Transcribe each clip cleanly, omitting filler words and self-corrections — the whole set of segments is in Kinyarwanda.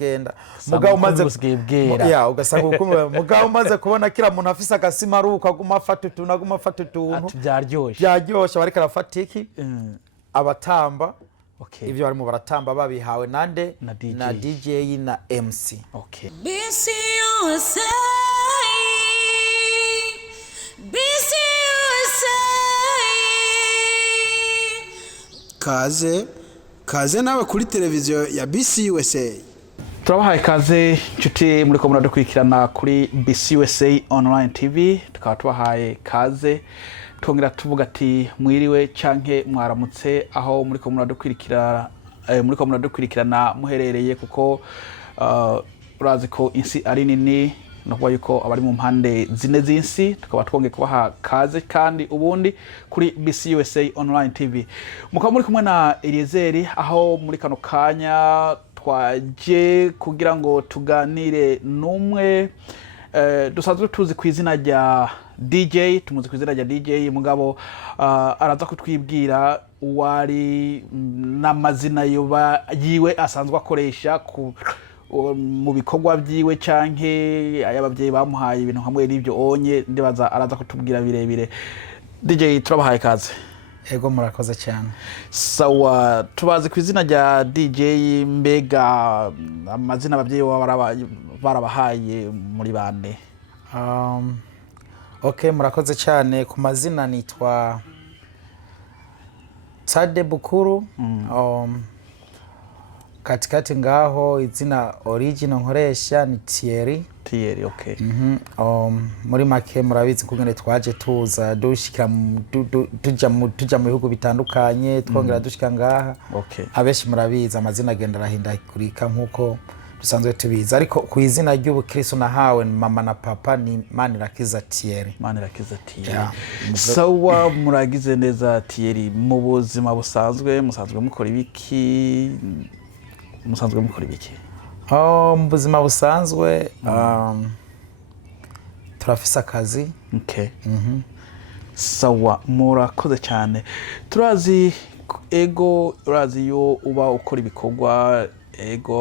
bikagenda mugabo umaze bwera ugasanga ukumwe mugabo umaze kubona kira muntu afise agasima ruko aguma afata utuntu byaryoshe bari karafata iki abatamba ivyo barimo baratamba babihawe nande na DJ na MC kaze nawe kuri televiziyo ya BC USA. Turabahaye kaze nshuti muri ko muradukurikirana kuri BC USA online TV. Tukaba tubahaye kaze twongera tuvuga ati mwiriwe canke mwaramutse aho muri ko muradukurikirana muherereye kuko urazi ko insi ari nini no kuba yuko abari mu mpande zine z'insi tukaba twongeye kubaha kaze kandi ubundi kuri BC USA online TV. Mukaba muri kumwe na Eliezer aho muri kano kanya twaje kugira ngo tuganire n'umwe dusanzwe tuzi ku izina rya DJ, tumuzi ku izina rya DJ mugabo araza kutwibwira wari n'amazina yiwe asanzwe akoresha ku mu bikorwa byiwe canke ayabavyeyi bamuhaye ibintu hamwe n'ivyo onye ndibaza araza kutubwira birebire. DJ turabahaye kaze. Ego murakoze cyane. Sawa tubazi ku izina rya DJ mbega amazina abavyeyi barabahaye muri bande? Okay murakoze cyane ku mazina nitwa Dj Bikorera katikati ngaho izina original nkoresha ni Thierry okay. Muri make murabizi kugene twaje tuza dushika tuja mu bihugu bitandukanye twongera dushika ngaha abeshi murabizi amazina agenda arahindagurika nkuko dusanzwe tubizi ariko ku izina ry'ubukristo nahawe mama na papa ni Manirakiza Thierry. Sawa muragize neza Thierry, mu buzima busanzwe musanzwe mukora ibiki? Mu buzima busanzwe turafise akazi. Sawa murakoze cyane. Turazi urazi yo uba ukora ibikorwa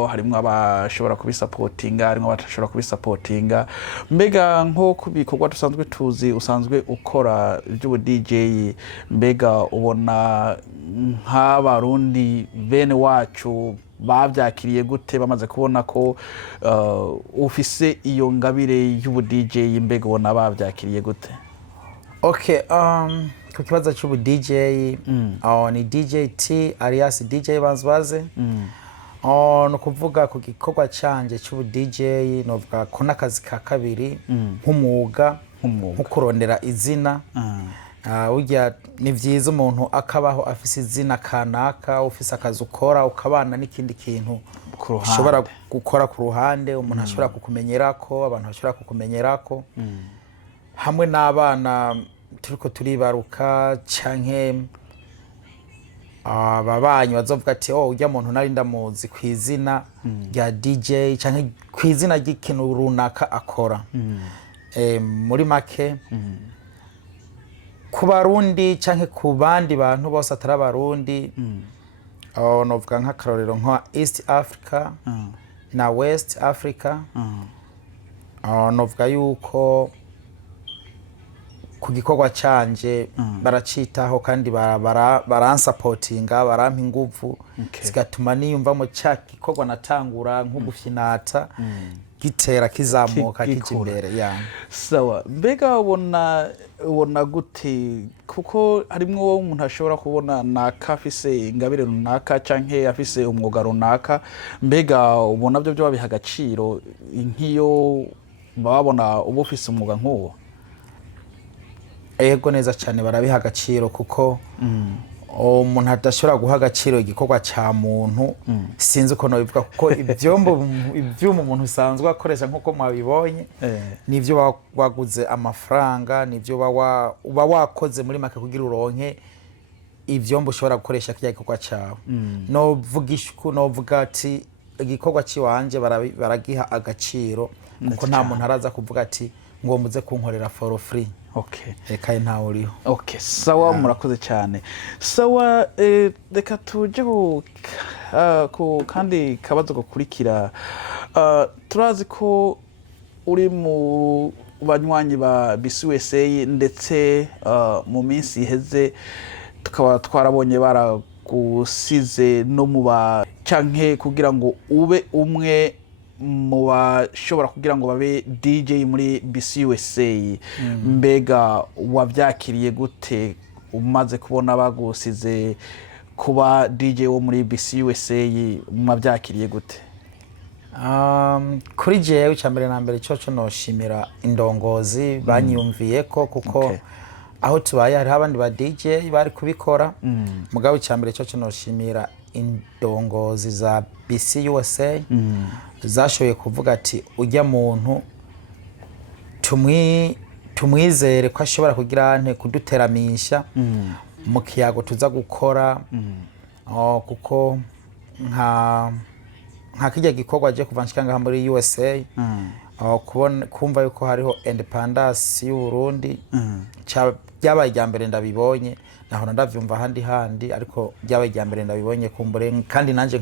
harimo abashobora kubisupportinga harimo abashobora kubisupportinga mbega nko kubikorwa dusanzwe tuzi usanzwe ukora iby'ubu DJ mbega ubona nk'abarundi bene wacu bavyakiriye gute bamaze kubona ko ufise iyo ngabire y'ubu DJ mbega ubona bavyakiriye gute? Ku kibazo cy'ubu DJ ni DJ T alias DJ Banzwaze. No kuvuga ku gikorwa canje cy'ubu DJ novuga ko nakazi ka kabiri nk'umuga nko kurondera izina. Ujya ni vyiza umuntu akabaho afise izina kanaka ufise akazi ukora ukabana n'ikindi kintu ushobora gukora ku ruhande umuntu ashobora kukumenyerako abantu bashobora kukumenyerako hamwe n'abana turiko turibaruka canke ababanyi bazovuga ati ujya muntu nari ndamuzi ku izina rya DJ canke ku izina ry'ikintu runaka akora. Muri make ku barundi canke ku bandi bantu bose atari abarundi novuga nk'akarorero nka East Africa na West Africa. Novuga yuko ku gikorwa canje baracitaho kandi baransupportinga barampa ingufu zigatuma niyumva mu cya gikorwa natangura nko gufyinata gitera kizamuka kijimbere. Sawa mbega ubona gute kuko harimwo umuntu ashobora kubona naka afise ingabire runaka canke afise umwuga runaka mbega ubona byo babiha agaciro nk'iyo babona ubu ufise umwuga nk'uwo? Ego neza cyane barabiha agaciro kuko umuntu adashobora guha agaciro igikorwa cya muntu sinzi uko nabivuga kuko ivyuma umuntu usanzwe akoresha nkuko mwabibonye nivyo waguze amafaranga nivyo uba wakoze muri make kugira uronke ivyombo ushobora gukoresha kijya gikorwa cyawe. Novuga ati igikorwa ciwanje baragiha agaciro kuko nta muntu araza kuvuga ati ngo muze kunkorera for free. Okay. Eka ntawe uriho. Okay, sawa murakoze cyane. Sawa reka tuje ku kandi kabazo gukurikira. Turazi ko uri mu banywanyi ba BCUSA ndetse mu minsi iheze tukaba twarabonye baragusize no muba canke kugira ngo ube umwe mu bashobora kugira ngo babe DJ muri BCUSA. Mbega wavyakiriye gute umaze kubona bagusize kuba DJ wo muri BCUSA mwavyakiriye gute? Kuri jewe cyambere na mbere cyo noshimira indongozi banyumviye ko kuko aho tubaye hari abandi ba DJ bari kubikora mugabo cyambere cyo noshimira indongozi za BCUSA zashoboye kuvuga ati ujya muntu tumwizere ko ashobora kugira ante kuduteramisha mu kiyago tuza gukora kuko nka kijya gikorwa je kuvanshikanga muri USA kumva yuko hariho independence y'u Burundi byabaye ijyambere ndabibonye naho ndavyumva handi ariko byabaye ijyambere ndabibonye kumbure kandi nanje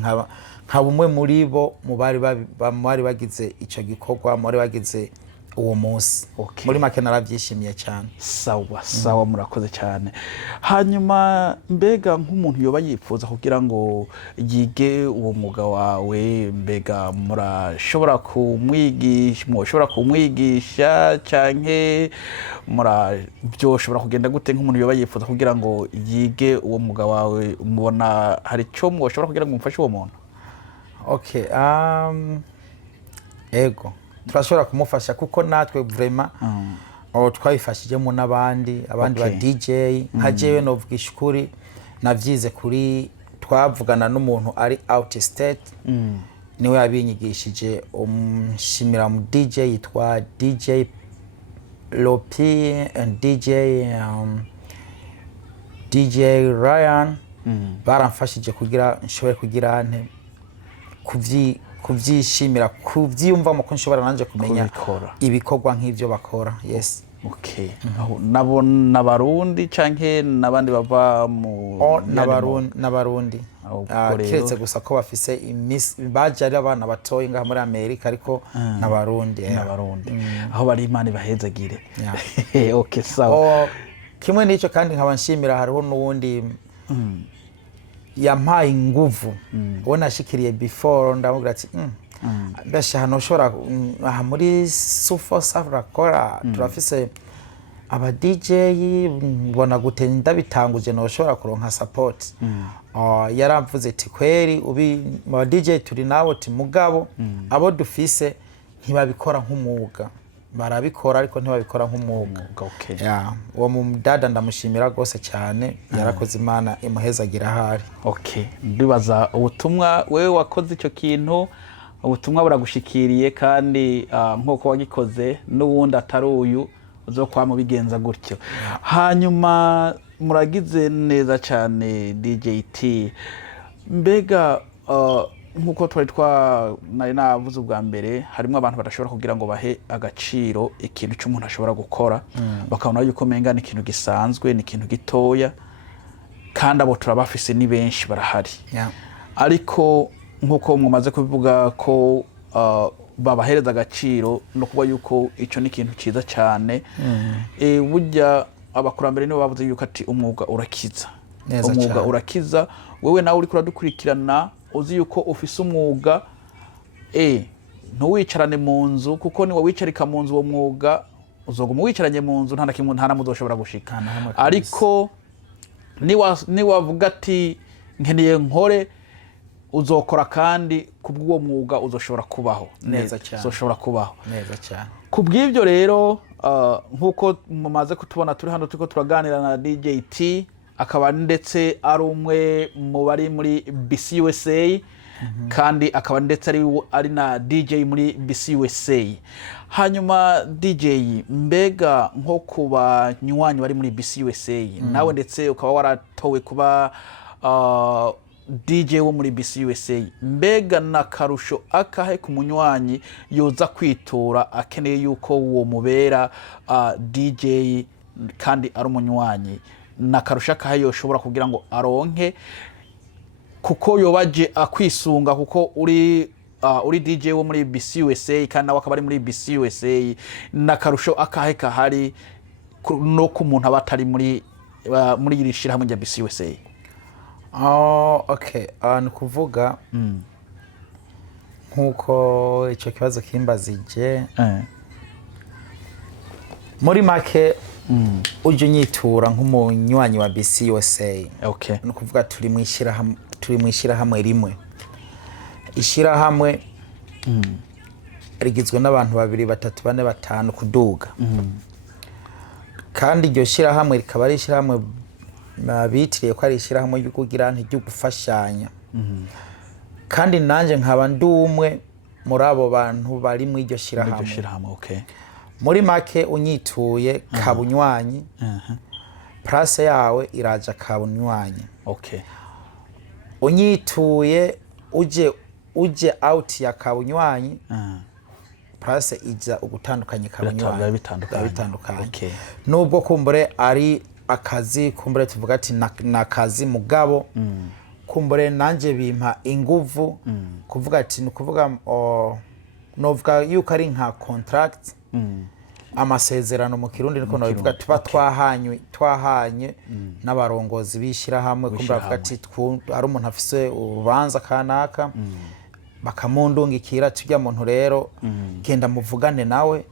nka bumwe muri bo mu bari bagize ico gikorwa muri bagize uwo munsi. Muri make naravyishimiye cyane. Sawa murakoze cyane. Hanyuma mbega nk'umuntu yoba yipfuza kugira ngo yige uwo mwuga wawe, mbega murashobora kumwigisha canke byoshobora kugenda gute nk'umuntu yoba yipfuza kugira ngo yige uwo mwuga wawe? Mubona hari cyo mwoshobora kugira ngo mufashe uwo muntu? Okay, ego turashobora kumufasha kuko natwe vraiment twabifashijemo n'abandi ba DJ nka jewe novugisha ukuri navyize kuri twavugana n'umuntu ari out state niwe yabinyigishije umshimira mu DJ yitwa DJ Lopi and DJ Ryan baramfashije kugira nshobore kugira ante kuvyishimira kuvyumva ko nshobora nanje kumenya ibikorwa nk'ivyo bakora. Yes. Okay. Nabo nabarundi canke nabandi bava mu nabarundi kiretse gusa ko bafise baje ari abana batoye ngaha muri Amerika ariko nabarundi aho bari Imana bahezagire. Okay, sawa. Kimwe nico kandi nkabanshimira hariho n'uwundi yampaye inguvu ubona shikiriye before ndamubwira ati besha hano ushobora muri Sufo Safra Kora turafise aba DJ mbona gute ndabitanguje no ushobora kuronka support. Yaramvuze ati kweri ubi aba DJ turi nawo ati mugabo abo dufise ntibabikora nk'umwuga barabikora ariko ntibabikora nk'umwuga. Uwo mudada ndamushimira gose cyane yarakoze Imana imuhezagira hari. Okay, ndibaza ubutumwa wewe wakoze ico kintu ubutumwa buragushikiriye kandi nk'uko wagikoze n'uwundi atari uyu uzokwa mu bigenza gutyo. Hanyuma muragize neza cyane DJT. Mbega nkuko nari navuze ubwa mbere harimo abantu badashobora kugira ngo bahe agaciro ikintu cy'umuntu ashobora gukora bakabona yuko menga ni ikintu gisanzwe ni ikintu gitoya kandi abo turabafise ni benshi barahari. Ariko nkuko mumaze kubivuga ko babahereza agaciro no kuba yuko ico ni ikintu ciza cyane. Burya abakurambere nibo bavuze yuko ati umwuga urakiza wewe nawe uri kuradukurikirana uzi yuko ufise umwuga ntuwicarane mu nzu kuko niwe wicarika mu nzu uwo mwuga uzoguma wicaranye mu nzu nta muzoshobora gushika. Ariko niwavuga ati nkeneye nkore uzokora kandi kubw'uwo mwuga uzoshobora kubaho neza cyane. Kubw'ibyo rero nkuko mumaze kutubona turi hano turiko turaganira na DJT akaba ndetse ari umwe mu bari muri BCUSA kandi akaba ndetse ari na DJ muri BCUSA. Hanyuma DJ mbega nko kuba nywanyi bari muri BCUSA nawe ndetse ukaba waratowe kuba DJ wo muri BCUSA, mbega na karusho akahe ku munywanyi yoza kwitura akeneye yuko uwo mubera DJ kandi ari umunywanyi nakarusha kahe yoshobora kugira ngo aronke kuko yobaje akwisunga kuko uri DJ wo muri BCUSA kandi nawe akaba ari muri BCUSA nakarusho akahe kahari no ku muntu abatari muri iri shirahamwe rya BCUSA? Okay, ni kuvuga nkuko icyo kibazo kimbazije muri make uje unyitura nk'umunywanyi wa BCUSA. Okay. Ni kuvuga turi mu ishyirahamwe rimwe. Ishyirahamwe rigizwe n'abantu 2 3 4 5 kuduga. Kandi iryo shyirahamwe rikaba ari ishyirahamwe bitiriye ko ari ishyirahamwe ryo kugira ryo gufashanya. Kandi nanje nkaba ndumwe muri abo bantu bari mu iryo shyirahamwe. Okay. Muri make unyituye kabunywanyi place yawe iraja kabunywanyi. Okay. Unyituye uje out ya kabunywanyi place ija ugutandukanye kabunywanyi bitandukanye. Okay. Nubwo kumbure ari akazi kumbure tuvuga ati nakazi mugabo kumbure nanje bimpa inguvu kuvuga ati nukuvuga novuga yuko ari nka contract amasezerano mu Kirundi niko navuga tuba twahanye n'abarongozi bishira hamwe kumbura avuga ati ari umuntu afise urubanza kanaka bakamundungikira tujya muntu rero genda muvugane nawe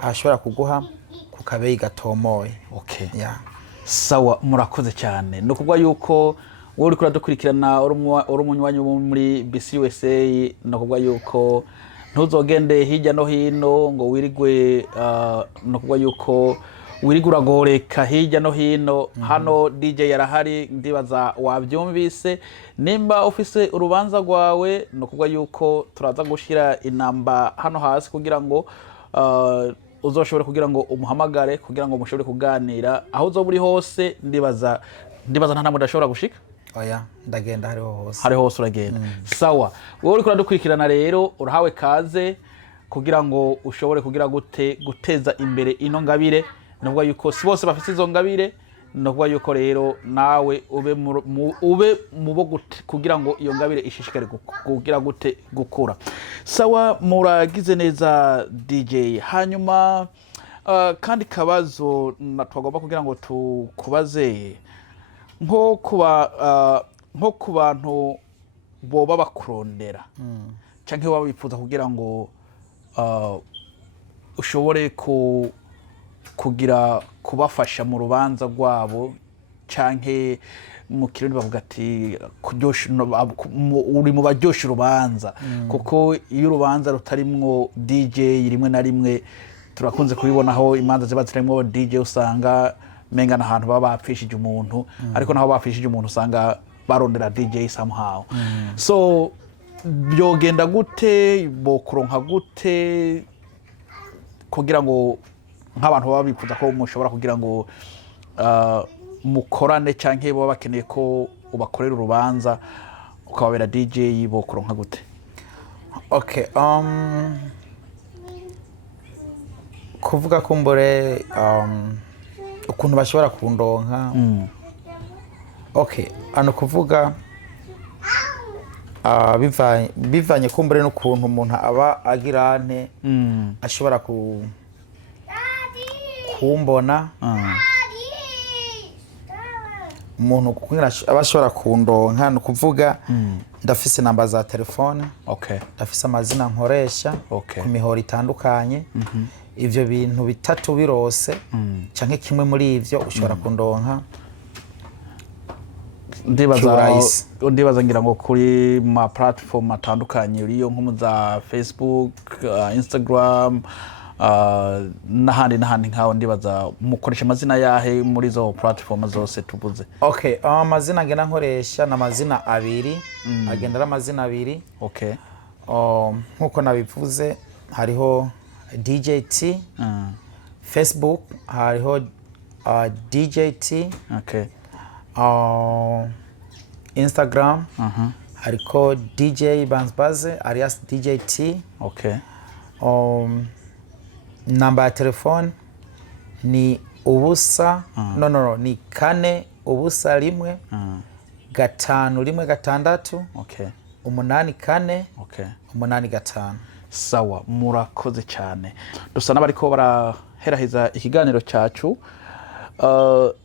ashobora kuguha kukabeyi gatomoye. Okay. Yeah. Sawa, murakoze cyane. No kubwa yuko wowe uri kuradukurikirana uri umunywanyi muri BCUSA, no kubwa yuko ntuzogende hirya no hino ngo wirigwe no kubwa yuko wirigura goreka hirya no hino. Hano DJ yarahari ndibaza wabyumvise. Nimba ufise urubanza rwawe no kubwa yuko turaza gushira inamba hano hasi kugira ngo uzoshobore kugira ngo umuhamagare kugira ngo mushobore kuganira aho uzo buri hose. Ndibaza nta namwe ndashobora gushika. Oya, ndagenda hari hose uragenda. Sawa, wowe uri kuradukurikirana rero urahawe kaze kugira ngo ushobore kugira guteza imbere ino ngabire. Nubwo yuko si bose bafite izo ngabire, nubwo yuko rero nawe ube mubo kugira ngo iyo ngabire ishishikare kugira gukura. Sawa, muragize neza DJ. Hanyuma kandi kabazo natwagomba kugira ngo tukubaze nko ku bantu boba bakurondera canke baba bifuza kugira ngo ushobore kugira kubafasha mu rubanza rwabo canke mu Kirundi bavuga ati uri mu baryosha urubanza kuko iyo urubanza rutarimwo DJ rimwe na rimwe turakunze kubibonaho imanza ziba zirimwo DJ usanga menga na hantu baba bapfishije umuntu ariko naho bapfishije umuntu usanga barondera DJ somehow. So byogenda gute bokuronka gute kugira ngo nk'abantu baba bifuza ko mushobora kugira ngo mukorane canke baba bakeneye ko ubakorera urubanza ukababera DJ bokuronka gute? Okay, kuvuga kumbure ukuntu bashobora kundonka. Okay, ano kuvuga bivanye kumbure n'ukuntu umuntu aba agirane ashobora kumbona umuntu kugira abashobora kundonka no kuvuga ndafise namba za telefone. Okay. Ndafise amazina nkoresha ku mihoro itandukanye. Ivyo bintu bitatu birose canke kimwe muri ivyo ushobora kundonka. Ndibaza ngira ngo kuri ma platform atandukanye uriyo nko za Facebook, Instagram, n'ahandi nkaho ndibaza mukoresha amazina yahe muri zo platform zose tuvuze? Okay, amazina agenda nkoresha na amazina abiri. Agenda ari amazina abiri. Okay. Nkuko nabivuze hariho DJT. Facebook hariho DJT. Okay. Instagram hariko DJ Banzbaze alias DJT. Okay. Namba ya telefone ni ubusa no ni 4 ubusa 1 5 1 6 okay 8 4 okay 8 5. Sawa, murakoze cyane. Dusa n'abariko baraheraheza ikiganiro cyacu.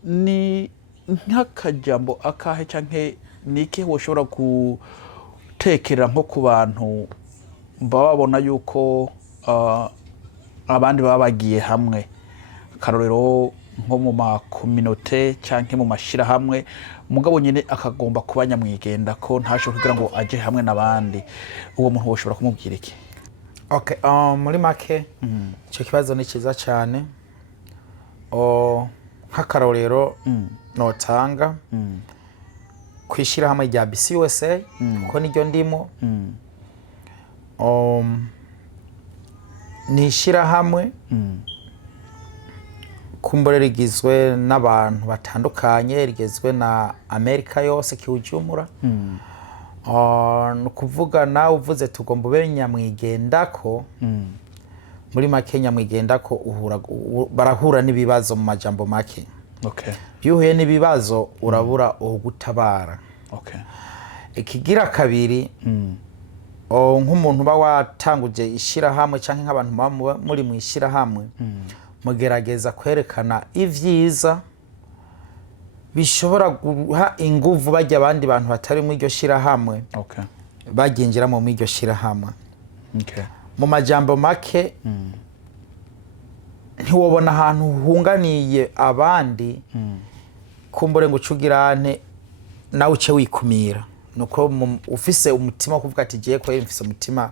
Ni nk'akajambo akahe canke niki woshobora gutekerera nko ku bantu babona yuko abandi babagiye hamwe, karorero nko mu ma communauté canke mu mashira hamwe, mugabo nyine akagomba kuba nyamwigenda ko ntasho kugira ngo aje hamwe nabandi, uwo muntu woshobora kumubwira iki? Okay, muri make icyo kibazo ni cyiza cyane. Nk'akarorero notanga kwishira hamwe rya BCUSA kuko niryo ndimo. Nishira hamwe kumbure rigizwe n'abantu batandukanye, rigizwe na Amerika yose kiujumura. Nukuvuga nawe uvuze tugomba ube nyamwigendako. Muri make nyamwigendako barahura n'ibibazo mu majambo make. Okay. Yuhuye n'ibibazo urabura ugutabara. Okay. Ikigira kabiri nk'umuntu ba watanguje ishira hamwe canke nk'abantu muri mu ishira hamwe mugerageza kwerekana ivyiza bishobora guha inguvu bajya abandi bantu batari mu iryo shira hamwe. Okay. Baginjira mu iryo shira hamwe. Okay. Mu majambo make ntiwobona ahantu hunganiye abandi kumbure ngo cugirane nawe uce wikumira. Nuko ufise umutima kuvuga ati giye ko mfise umutima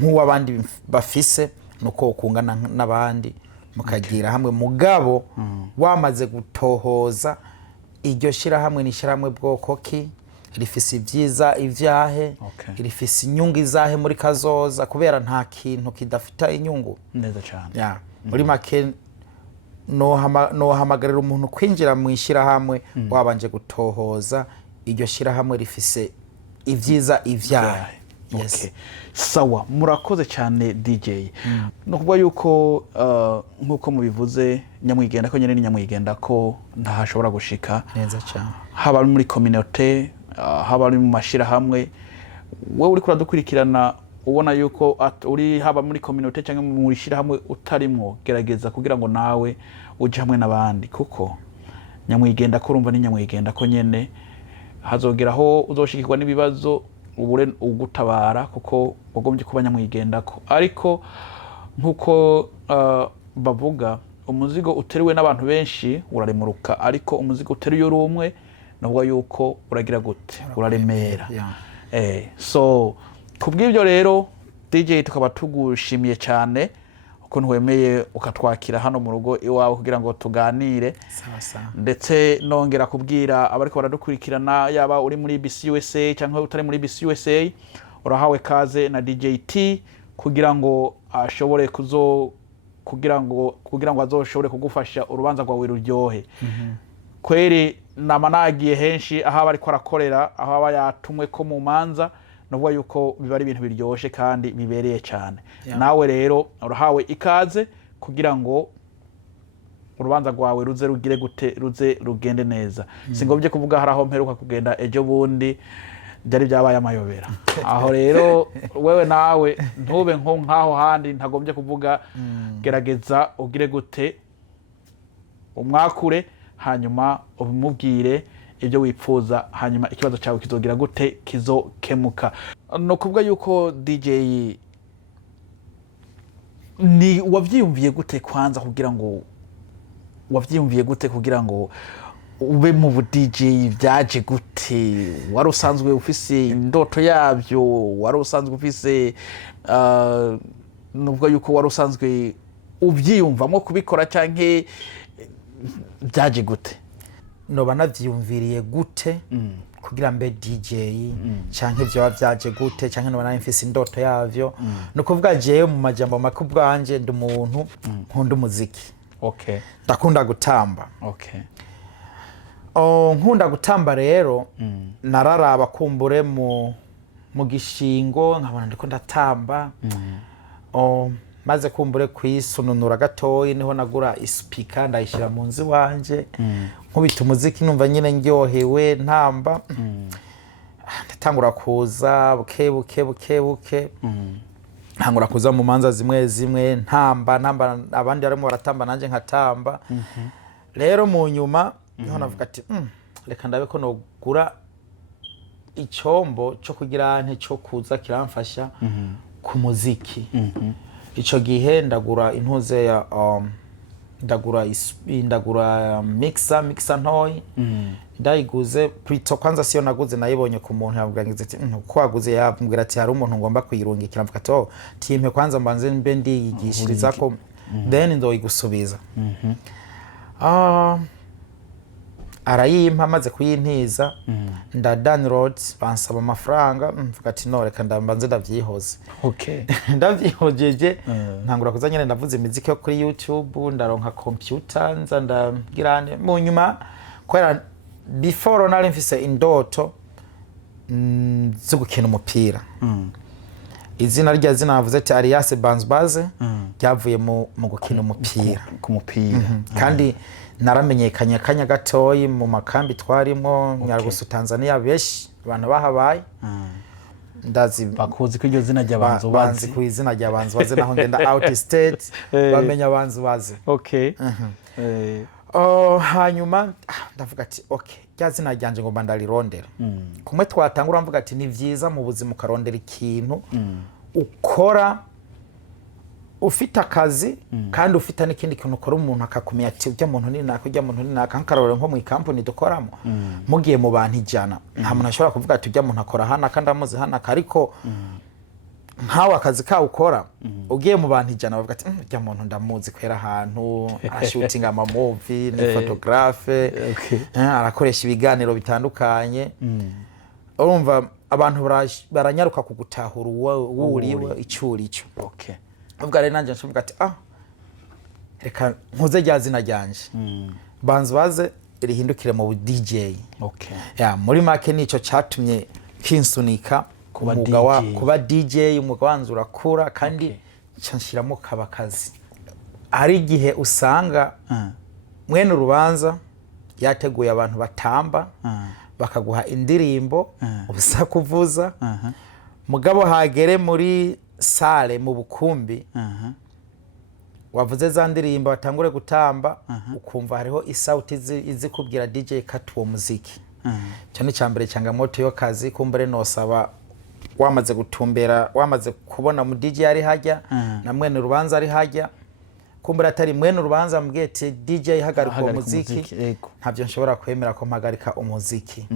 nk'uwabandi bafise, nuko ukungana n'abandi mukagira hamwe. Mugabo wamaze gutohoza iryo shira hamwe ni shira hamwe bwoko ki, rifise ivyiza ivyahe, rifise inyungu izahe muri kazoza, kubera nta kintu kidafita inyungu. Neza cyane. Yeah. Muri make no hamagarira umuntu kwinjira mu ishira hamwe wabanje gutohoza iryo shira hamwe rifise ivyiza ivyahe. Yes. Okay. Sawa, murakoze cyane DJ. No kuvuga yuko nkuko mubivuze nyamwigenda ko nyene ni nyamwigenda ko ntahashobora gushika. Neza cyane. Haba muri communauté, haba mu mashira hamwe, wewe uri kuradukurikirana ubona yuko uri haba muri communauté cyangwa mu shira hamwe utarimwo, gerageza kugira ngo nawe uje hamwe nabandi, kuko nyamwigenda ko urumva ni nyamwigenda ko nyene hazogeraho uzoshikirwa n'ibibazo ubure ugutabara, kuko ugombye kuba nyamwigenda ko. Ariko nkuko bavuga umuzigo uteriwe n'abantu benshi uraremuruka, ariko umuzigo uteriwe uri umwe navuga yuko uragira gute, uraremera. So kubw'ibyo rero DJ tukaba tugushimiye cyane ukuntu wemeye ukatwakira hano mu rugo iwawe kugira ngo tuganire. Ndetse nongera kubwira abariko baradukurikirana, yaba uri muri BCUSA cyangwa utari muri BCUSA, urahawe kaze na DJ T kugira ngo ashobore kugira ngo azoshobore kugufasha urubanza rwawe ruryohe. Kweri namanagiye henshi aho bari ko arakorera, aho aba yatumwe ko mu manza, novuga yuko biba ari ibintu biryoshe kandi bibereye cyane. Nawe rero urahawe ikaze kugira ngo urubanza rwawe ruze rugire gute, ruze rugende neza. Singombye kuvuga haraho mperuka kugenda ejo bundi byari byabaye amayobera. Aho rero wewe nawe ntube nkaho handi ntagombye kuvuga, gerageza ugire gute, umwakure hanyuma ubimubwire ibyo wipfuza, hanyuma ikibazo cyawe kizogira gute, kizokemuka. No kuvuga yuko DJ ni wavyiyumviye gute kwanza kugira ngo ube mu bu DJ, byaje gute? Wari usanzwe ufise indoto yabyo, wari usanzwe ufise nuvuga yuko wari usanzwe uvyiyumvamo kubikora, canke byaje gute? Noba navyiyumviriye gute kugira mbe DJ canke byo byaje gute, canke noba mfise indoto yavyo. No kuvuga jewe mu majambo make ubwanje ndi umuntu nkunda umuziki. Okay. Ndakunda gutamba. Okay. Nkunda gutamba rero nararaba kumbure mu gishingo nkabona ndiko ndatamba. maze kumbure kwisununura gatoyi niho nagura ispeaker ndayishira mu nzu wanje nkubita umuziki numva nyine ndyohewe ntamba ndatangura kuza buke ntangura kuza mu manza zimwe ntamba abandi barimo baratamba nanje nkatamba rero mu nyuma niho navuga ati reka ndabe ko nogura icyombo cyo kugira nte cyo kuza kiramfasha ku muziki ico gihe ndagura intuze ya ndagura mixer ntoyi ndayiguze prito kwanza siyo naguze nayibonye ku muntu yavuga ati uko waguze yambwira ati hari umuntu ngomba kuyirungikira mvuga ati timpe kwanza mbanze mbe ndiyigishiriza ko then ndoyigusubiza arayimpa maze kuyintiza nda download bansaba amafaranga mvuga ati no reka ndambanze ndavyihoze ndavyihojeje ntangura kuza nyene ndavuze imiziki yo kuri YouTube ndaronka computer nza ndagirane mu nyuma kwera before nari mfise indoto zo gukina umupira izina rya zina navuze ati Arias Banzbaze ryavuye mu gukina umupira ku mupira kandi naramenyekanye akanya gatoyi mu makambi twarimo Nyarugusu Tanzania beshi abantu bahabaye ndazi bakuzi ko iryo zina ry'abantu bazi ku izina ry'abantu baze naho ngenda out state bamenya abantu baze hanyuma ndavuga ati rya zina ryanje ngomba ndarirondera kumwe twatangura mvuga ati ni vyiza mu buzima ukarondera ikintu ukora ufite akazi kandi ufite n'ikindi kintu ukora umuntu akakumenya ati ujya muntu ni naka nkarorero nko mu company dukoramo mugiye mu bantu 100 nta muntu ashobora kuvuga ati ujya muntu akora hana kandi amuzi hana ariko nkawe akazi ka ukora ugiye mu bantu 100 bavuga ati ujya muntu ndamuzi kwera ahantu shooting ama movie ni photographe arakoresha ibiganiro bitandukanye urumva abantu baranyaruka kugutahura uriwe icurico ubwo rero nanje nshuvuga ati reka nkuze rya zina ryanje Banzbaze rihindukire mu DJ muri make nico catumye kinsunika kuba DJ umwuga wanzu urakura kandi canshiramo kabakazi ari igihe usanga mwene urubanza yateguye abantu batamba bakaguha indirimbo ubusa kuvuza mugabo hagere muri sale mu bukumbi wavuze za ndirimbo batangure gutamba ukumva hariho isauti izi kubwira DJ kat uwo muziki cyane cyambere cyanga moto yo kazi kumbere nosaba wamaze gutumbera wamaze kubona mu DJ ari hajya na mwene urubanza ari hajya kumbura atari mwene urubanza mbwete DJ hagarika umuziki ntavyo nshobora kwemera ko mpagarika umuziki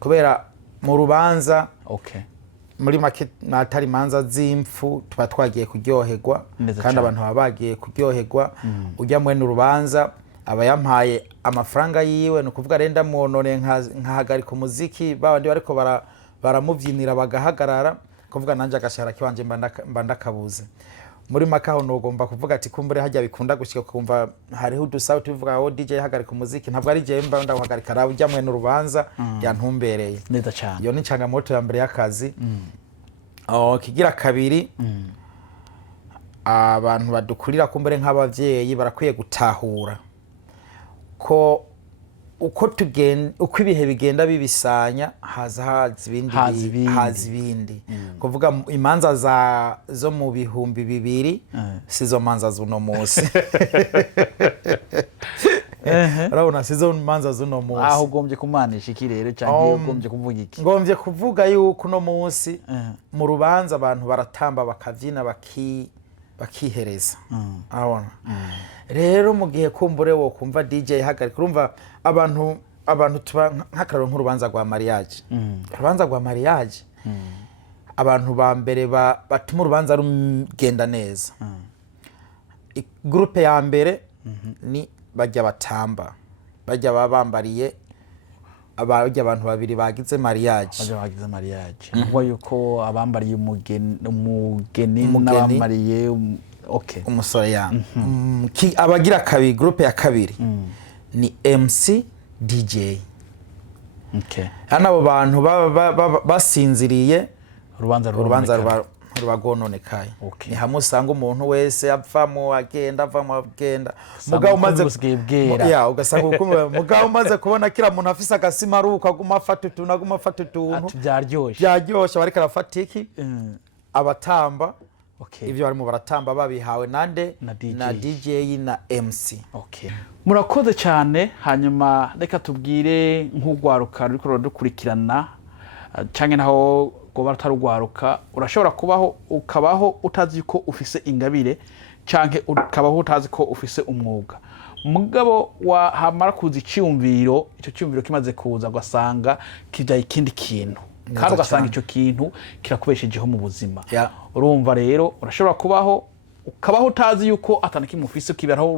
kubera mu rubanza muri market natari manza z'imfu tuba twagiye kuryoherwa kandi abantu babagiye kuryoherwa ujya mwene urubanza aba yampaye amafaranga yiwe no kuvuga renda muonone nkahagarika umuziki babandi bariko baramuvyinira bagahagarara kuvuga nanje agashara kiwanje mbanda kabuze muri makaho nogomba kuvuga ati kumbure hajya bikunda gushika kumva hariho udusauti tuvuga DJ hagarika umuziki ntabwo ari je mba ndahagarika rawe ujya mwene urubanza yantumbereye neza cyane iyo ni canga moto ya mbere y'akazi kigira kabiri abantu badukurira kumbere nk'abavyeyi barakwiye gutahura ko uko ibihe bigenda bibisanya haza ibindi kuvuga imanza zo mu bihumbi 2000 sizo manza zuno munsi urabona sizo manza zuno munsi aho ugombye kumanisha iki rero cyangwa ugombye kuvuga iki ngombye kuvuga yuko no munsi mu rubanza abantu baratamba bakavyina bakihereza abona rero mu gihe kumbure wo kumva DJ hagarika urumva abantu tuba nk'akararo nk'urubanza rwa mariage urubanza rwa mariage abantu ba mbere batuma urubanza rugenda neza groupe ya mbere ni bajya batamba bajya babambariye abantu babiri bagize mariage ngo yuko abambariye umugeni n'abambariye umusore ya abagira kabiri groupe ya kabiri ni MC DJ hano abo bantu basinziriye urubanza ntirubagononekaye Okay. ni hamwe usanga umuntu wese avamo agenda mugabo umaze ugasanga mugabo umaze kubona kira muntu afise agasima aruko aguma afata utuntu byaryoshe bariko arafata iki abatamba ivyo barimo baratamba babihawe nande na DJ na MC. Murakoze cyane. Hanyuma reka tubwire nk'ugwaruka ruriko rudukurikirana canke naho go batarugwaruka, urashobora ukabaho utazi ko ufise ingabire canke ukabaho utazi ko ufise umwuga, mugabo hamara kuza iciyumviro, ico ciyumviro kimaze kuza ugasanga kijaye ikindi kintu kandi ugasanga ico kintu kirakubeshejeho mu buzima. Urumva rero urashobora ukabaho utazi yuko atanakimwe ufise ukiberaho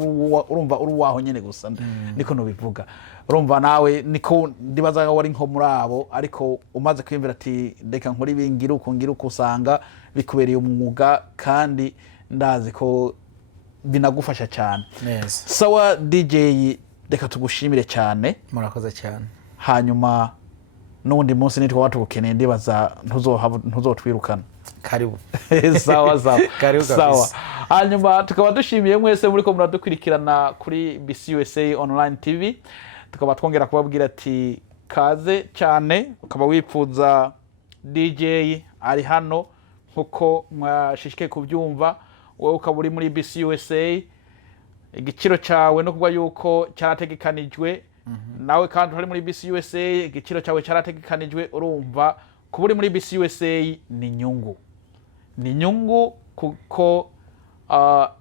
urumva uruwaho nyene gusa niko nubivuga. Urumva nawe niko ndibaza wari nko muri abo, ariko umaze kwimvira ati reka nkora ibingira uko usanga bikubereye umwuga kandi ndazi ko binagufasha cyane. Sawa DJ, reka tugushimire cyane. Murakoze cyane. Hanyuma n'undi munsi nitwa watugukeneye ndibaza ntuzotwirukana. Karibu. Sawa. Karibu. Sawa. Hanyuma tukaba dushimiye mwese muri ko muradukurikirana kuri BCUSA Online TV. Tukaba twongera kubabwira ati kaze cyane, ukaba wipfuza DJ ari hano nkuko mwashishike kubyumva, wowe ukaba uri muri BCUSA, igiciro cyawe no kuba yuko cyarategekanijwe, nawe kandi uri muri BCUSA igiciro cyawe cyarategekanijwe. Urumva kuba uri muri BCUSA ni nyungu kuko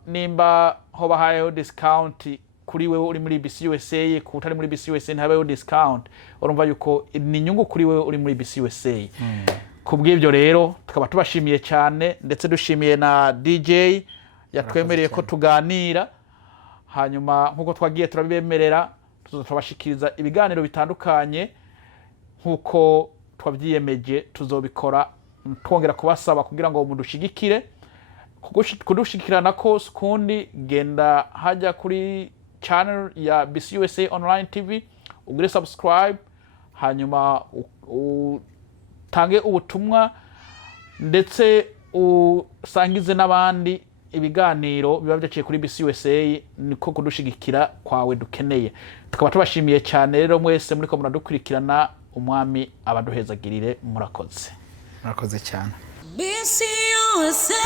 nimba hoba hayeho discount kuri wewe uri muri BCUSA, kutari muri BCUSA ntabeho discount, urumva yuko ni nyungu kuri wewe uri muri BCUSA. Kubw'ibyo rero tukaba tubashimiye cyane, ndetse dushimiye na DJ yatwemereye ko tuganira. Hanyuma nkuko twagiye turabibemerera, tuzobashikiriza ibiganiro bitandukanye nkuko twabyiyemeje, tuzobikora twongera kubasaba kugira ngo mudushigikire. Kudushikirana ko kundi genda hajya kuri channel ya BCUSA Online TV, ugire subscribe, hanyuma utange ubutumwa ndetse usangize n'abandi ibiganiro biba byaciye kuri BCUSA. Niko kudushigikira kwawe dukeneye. Tukaba tubashimiye cyane rero mwese muri ko muradukurikirana. Umwami abaduhezagirire. Murakoze cyane. BCUSA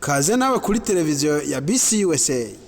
kaze nawe kuri televiziyo ya BCUSA.